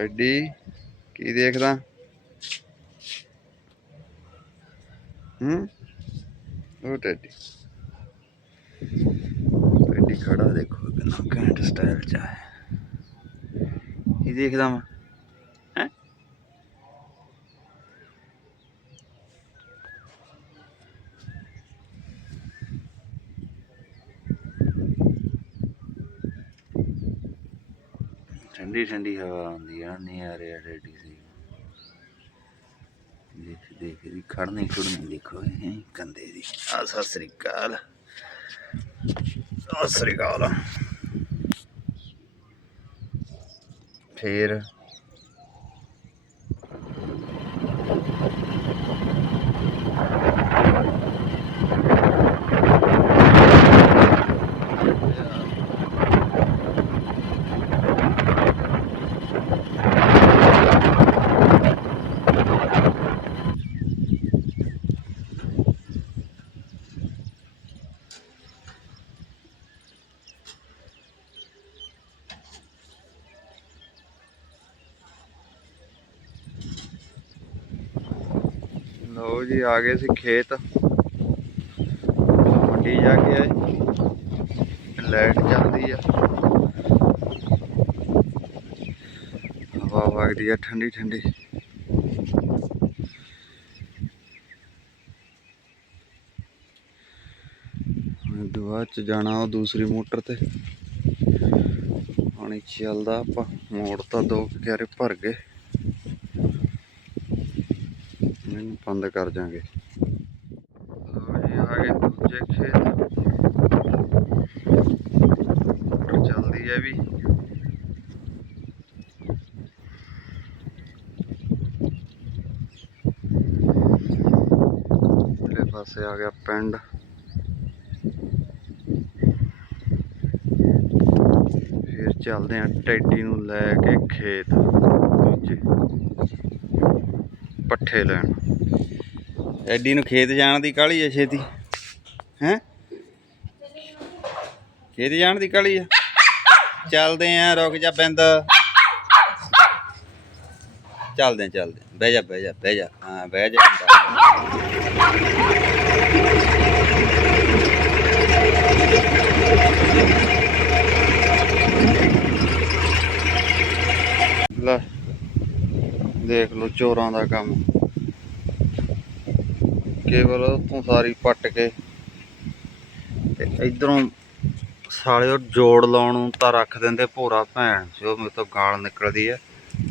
Teddy ਕੀ ਦੇਖਦਾ? ਹੂੰ? ਉਹ ਟੈਡੀ। ਟੈਡੀ ਖੜਾ ਦੇਖੋ, ਕਿੰਨਾ ਘੈਂਟ ਸਟਾਈਲ ਚ ਹੈ ਕੀ ਦੇਖਦਾ ਮੈਂ? ਠੰਡੀ ਠੰਡੀ ਹਵਾ ਆਉਂਦੀ ਆ ਨਿਆਰੇ ਆ ਡੈਡੀ ਸੀ। ਦੇਖ ਦੇਖ ਦੀ ਖੜਨੀ ਖੁੜਨੀ ਦੇਖੋ ਇਹ ਕੰਦੇ ਦੀ। ਆ, ਸਤਿ ਸ੍ਰੀ ਅਕਾਲ। ਸਤਿ ਸ੍ਰੀ ਅਕਾਲ। ਫੇਰ ਲਓ ਜੀ, ਆ ਗਏ ਸੀ ਖੇਤ। ਮੰਡੀ ਜਾ ਕੇ ਆਏ। ਲਾਈਟ ਚੱਲਦੀ ਆ। ਹਵਾ ਵਗਦੀ ਆ, ਠੰਡੀ ਠੰਡੀ। ਹੁਣ ਦੁਆ ਚ ਜਾਣਾ ਉਹ ਦੂਸਰੀ ਮੋਟਰ ਤੇ। ਪਾਣੀ ਚੱਲਦਾ ਆਪਾਂ। ਮੋੜ ਤਾਂ ਦੋ ਕੁ ਕਿਆਰੇ ਭਰ ਗਏ। ਇਹਨੂੰ ਬੰਦ ਕਰ ਜਾਾਂਗੇ ਲਓ ਜੀ, ਆ ਗਏ ਦੂਜੇ ਖੇਤ। ਚੱਲਦੀ ਹੈ ਵੀ। ਇਧਰਲੇ ਪਾਸੇ ਆ ਗਿਆ ਪਿੰਡ। ਫਿਰ ਚੱਲਦੇ ਆਂ ਟੈਡੀ ਨੂੰ ਲੈ ਕੇ ਖੇਤ। ਦੂਜੇ। ਪੱਠੇ ਲੈਣ। ਐਡੀ ਨੂੰ ਖੇਤ ਜਾਣ ਦੀ ਕਾਹਲੀ ਐ ਛੇਤੀ? ਹੈ? ਖੇਤ ਜਾਣ ਦੀ ਕਾਹਲੀ ਆ? ਚੱਲਦੇ ਆ ਰੁਕ ਜਾ ਬਿੰਦ। ਚੱਲਦੇ ਆਂ, ਚੱਲਦੇ ਆਂ। ਬਹਿ ਜਾ ਬਹਿ ਜਾ ਬਹਿ ਜਾ। ਹਾਂ ਬਹਿ ਜਾ ਦੇਖ ਲਓ ਚੋਰਾਂ ਦਾ ਕੰਮ। ਕੇਵਲ ਉੱਥੋਂ ਸਾਰੀ ਪੱਟ ਕੇ ਤੇ ਇਧਰੋਂ ਸਾਲਿਓ ਜੋੜ ਲਾਉਣ ਨੂੰ ਤਾਂ ਰੱਖ ਦਿੰਦੇ ਭੋਰਾ ਭੈਣ, ਜੋ ਮੇਰੇ ਤੋਂ ਗਾਲ ਨਿਕਲਦੀ ਐ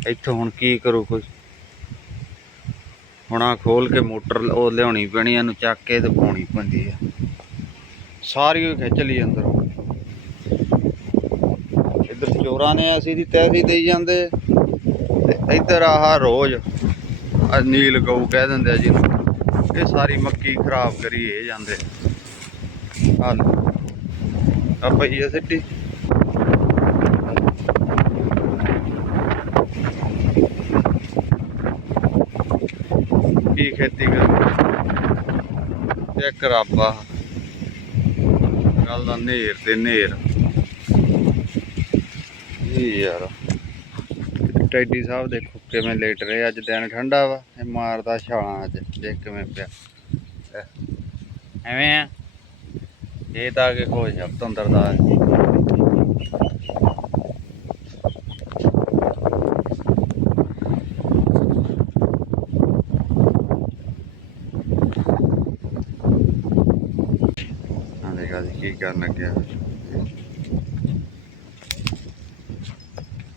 ਇੱਥੋਂ ਹੁਣ ਕੀ ਕਰੂ ਕੋਈ? ਹੁਣ ਆ ਖੋਲ ਕੇ ਮੋਟਰ ਉਹ ਲਿਆਉਣੀ ਪੈਣੀ ਇਹਨੂੰ ਚੱਕ ਕੇ ਤੇ ਪਾਉਣੀ ਪੈਂਦੀ ਐ ਸਾਰੀ ਉਹ ਖਿੱਚ ਲਈ ਅੰਦਰੋਂ। ਇੱਧਰ ਚੋਰਾਂ ਨੇ ਅਸੀਂ ਦੀ ਤੈਸੀ ਦੇਈ ਜਾਂਦੇ। ਤੇ ਇੱਧਰ ਆਹ ਰੋਜ਼ ਆ ਨੀਲ ਗਊ ਕਹਿ ਦਿੰਦੇ ਆ ਜੀ ਇਹ ਸਾਰੀ ਮੱਕੀ ਖਰਾਬ ਕਰੀ ਇਹ ਜਾਂਦੇ ਆ। ਲਓ। ਆ ਪਈ ਆ ਸਿੱਟੀ। ਕੀ ਖੇਤੀ ਕਰ ਇੱਕ ਰੱਬ ਆ। ਗੱਲ ਦਾ ਨੇਰ ਤੇ ਨੇਰ। ਇਹ ਯਾਰ। ਟੈਡੀ ਸਾਹਿਬ ਦੇਖੋ ਕਿਵੇਂ ਲੇਟ ਰਹੇ, ਅੱਜ ਦਿਨ ਠੰਡਾ ਵਾ, ਇਹ ਮਾਰਦਾ ਛਾਲਾਂ ਅੱਜ, ਦੇਖ ਕਿਵੇਂ ਪਿਆ। ਐਵੇਂ ਆ ਇਹ ਤਾਂ ਕਿ ਖੋਜ ਹਫਤੰਦਰ ਦਾ। ਦੇਖਾ ਜੀ, ਕੀ ਕਰਨ ਲੱਗਿਆ।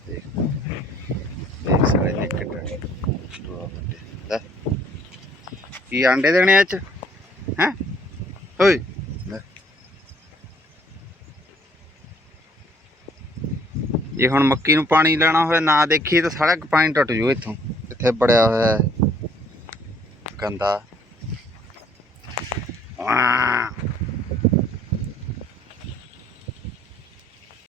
ਦੇਖ ਸਾਰੇ ਨੇ ਕਿੱਡਾ ਦੋ ਬੰਦੇ ਲੈ। ਕੀ ਆਂਡੇ ਦੇਣੇ ਅੱਜ ਹੈ? ਓਏ। ਜੇ ਹੁਣ ਮੱਕੀ ਨੂੰ ਪਾਣੀ ਲੈਣਾ ਹੋਇਆ ਨਾ ਦੇਖੀਏ ਤਾਂ ਸਾਰਾ ਪਾਣੀ ਟੁੱਟ ਜੂ ਇੱਥੋਂ। ਇੱਥੇ ਬੜਿਆ ਹੋਇਆ ਹੈ। ਗੰਦਾ। ਵਾਹ।